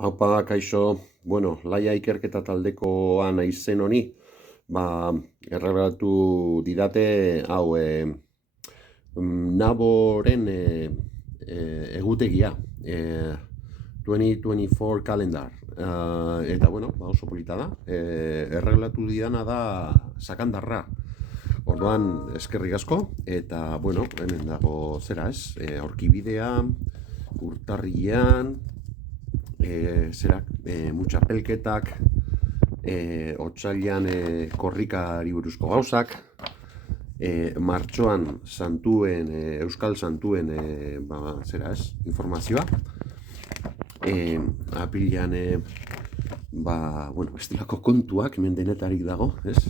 Haupa, kaixo, laia ikerketa taldekoa naizen honi, erregalatu didate, hau, Naboren egutegia, 2024 kalendar. Eta, oso polita da, erregalatu didana da sakandarra. Orduan, eskerrik asko, eta, hemen dago zera ez, aurkibidea, urtarrilean, mutxapelketak, otsailean korrikari buruzko gauzak, martxoan santuen, euskal santuen informazioa, apirilean bestelako kontuak, hemen denetarik dago, ez?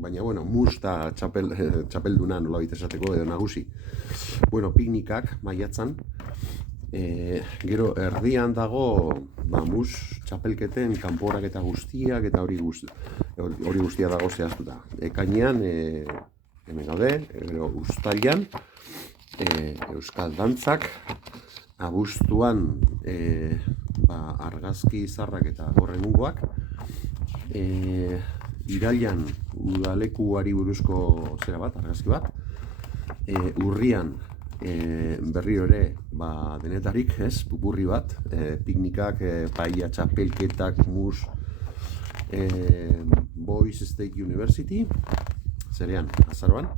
Baina, musta txapelduna nolabait esateko edo nagusi. Piknikak maiatzan, gero erdian dago mus txapelketen kanporak eta guztiak eta hori guztia dago zehaztuta. Ekainean, hemen gaude, gero uztailean, euskal dantzak, abuztuan argazki zarrak eta gorrengungoak, irailean udalekuari buruzko zera bat, argazki bat, urrian berriro ere denetarik, ez, pupurri bat, piknikak, paia, txapelketak, mus, Boys State University, zerean, azaroan,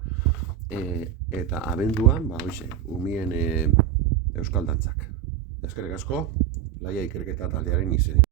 eta abenduan, umien euskal dantzak. Eskerrik asko, laia ikerketa taldearen izen.